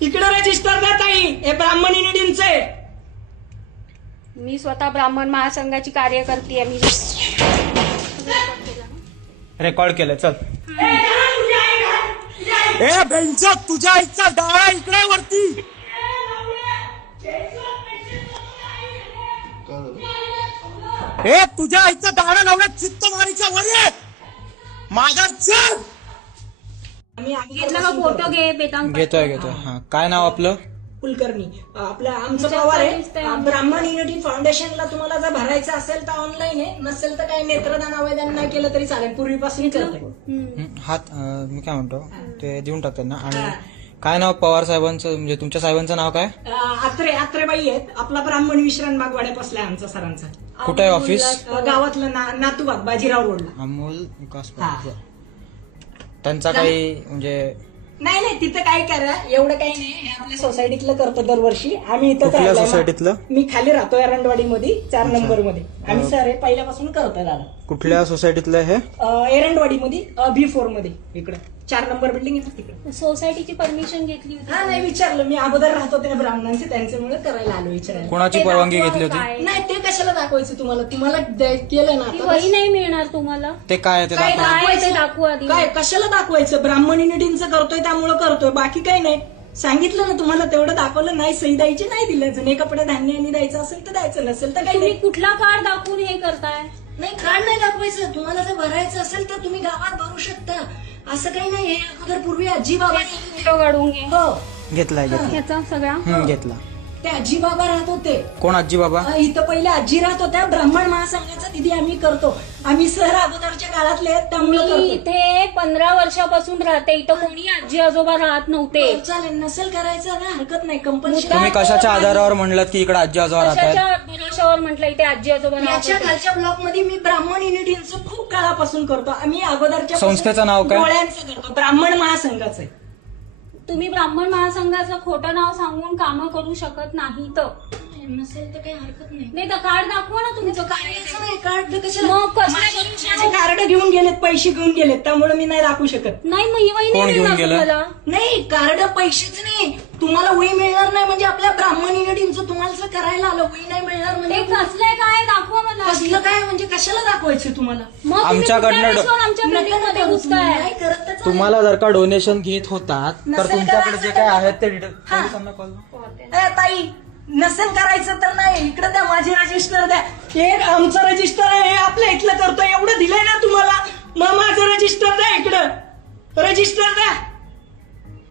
इकडे रजिस्टर द्या ताई, हे ब्राह्मण युनिटींचे. मी स्वतः ब्राह्मण महासंघाची कार्यकर्ती आहे. मी रेकॉर्ड केलं. चल ए बेंचो, तुझ्या आईचा डाळा इकडे वरती. ए तुझ्या आईचा डाळा लावला चित्तवाडीच्या वर ये. माझा चल. घेतला का फोटो? घे बेतांग. घेतोय. हा, काय नाव आपलं? कुलकर्णी. आपलं आमचं पवार आहे. ब्राह्मण युनिटी फाउंडेशनला तुम्हाला जर भरायचं असेल तर ऑनलाईन आहे, नसेल तर काही नेत्रदान आवेदन नाही केलं तरी चालेल. पूर्वीपासून करते. हात मी काय म्हणतो ते देऊन टाक त्यांना. आणि काय नाव पवार साहेबांचं, म्हणजे तुमच्या साहेबांचं नाव काय? आत्रेबाई आहेत. आपला ब्राह्मण विश्रांत बागवाड्या बसलाय आमचा सरांचा. कुठे आहे ऑफिस? गावातलं नातूबाग बाजीराव रोडला. अमोल विकास पाटील. त्यांचा काही म्हणजे नाही तिथं काय करा, एवढं काही नाही. हे आपल्या सोसायटीतलं करतो दरवर्षी. आम्ही इथं कुठल्या सोसायटीतलं? मी खाली राहतो एरंडवाडी मध्ये 4 नंबर मध्ये. आम्ही सर हे पहिल्यापासून करतोय दादा. कुठल्या सोसायटीतलं हे? एरंडवाडी मध्ये B4 मध्ये. इकडे 4 नंबर बिल्डिंग आहे तिकडे. सोसायटीची परमिशन घेतली होती? हा नाही विचारलं, मी अगोदर राहतो त्या ब्राह्मणांचे, त्यांच्यामुळे करायला आलो विचारायला. कोणाची परवानगी घेतली होती? नाही ते कशाला दाखवायचं तुम्हाला केलं ना ती आता. वही नाही मिळणार तुम्हाला. ते काय ते काय दाखवा. काय ते दाखवू आधी. काय कशाला दाखवायचं? ब्राह्मण युनिटींचं करतोय त्यामुळे करतोय, बाकी काही नाही. सांगितलं ना तुम्हाला, तेवढं दाखवलं. नाही सही द्यायची, नाही दिलं. जुने कपडे धान्य आणि द्यायचं असेल तर द्यायचं, नसेल तर काही तुम्ही नाही. कुठला कार्ड दाखवून हे करताय? नाही कार्ड नाही दाखवायचं. तुम्हाला जर भरायचं असेल तर तुम्ही गावात भरू शकता. असं काही नाही. हे अगोदर पूर्वी आजी बाबा फोटो काढून घे. हो घेतलाय. ह्याचा सगळा घेतला. ते आजी बाबा राहत होते. कोण आजी बाबा? इथं पहिले आजी राहत होत्या. ब्राह्मण महासंघाचा तिथे आम्ही करतो. आम्ही सर अगोदरच्या काळातले आहेत त्यामुळे मी करतो. इथे 15 वर्षापासून राहते. इथं कोणी आजी आजोबा राहत नव्हते. चालेल, नसेल करायचं ना हरकत नाही. कंपल्सरी. तुम्ही कशाच्या आधारावर म्हणलात की इकडे आजी आजोबा राहतात? कशाच्या भरोशावर म्हटलं इथे आजी आजोबा राहत याच्या होते? खालच्या ब्लॉक मध्ये मी ब्राह्मण युनिटींचं खूप काळापासून करतो. आम्ही अगोदरच्या संस्थेचं नाव काय? डोळ्यांचं करतो. ब्राह्मण महासंघाचं आहे. तुम्ही ब्राह्मण महासंघाचं खोटं नाव सांगून कामं करू शकत नाही. तर नसेल तर काही हरकत नाही. नाही तर कार्ड दाखवा ना तुमचं. कार्डाचं नाही, कार्ड कशाला? मग कसं माझे कार्ड घेऊन गेलेत, पैसे घेऊन गेलेत, त्यामुळे मी नाही दाखवू शकत. नाही मग ही वही कोण नाही घेऊन मिळणार गेलं? तुम्हाला. नाही कार्ड पैसेच नाही. तुम्हाला वही मिळणार नाही म्हणजे आपल्या ब्राह्मण युनिटींचं तुम्हाला जर करायला आलं, वही नाही मिळणार ते म्हणजे कसलंय काय दाखवा मला. कसलं काय म्हणजे कशाला दाखवायचं तुम्हाला? मग तुम्ही आमच्याकडनं कुठल्या दिवसावर आमच्या बिल्डिंग मध्ये घुसताय? नाही करत तर चालेल. तुम्हाला जर का डोनेशन घेत होतात तर नसेल तुमच्याकडे करायचं जे काय तर- आहेत ते डिटेल हा. पोलिसांना कॉल. ताई नसेल करायचं तर नाही, इकडे द्या माझे रजिस्टर द्या. हे आमचं रजिस्टर आहे, हे आपल्या इथलं करतोय. एवढं दिलंय ना तुम्हाला, मग माझं रजिस्टर द्या. इकडं रजिस्टर द्या.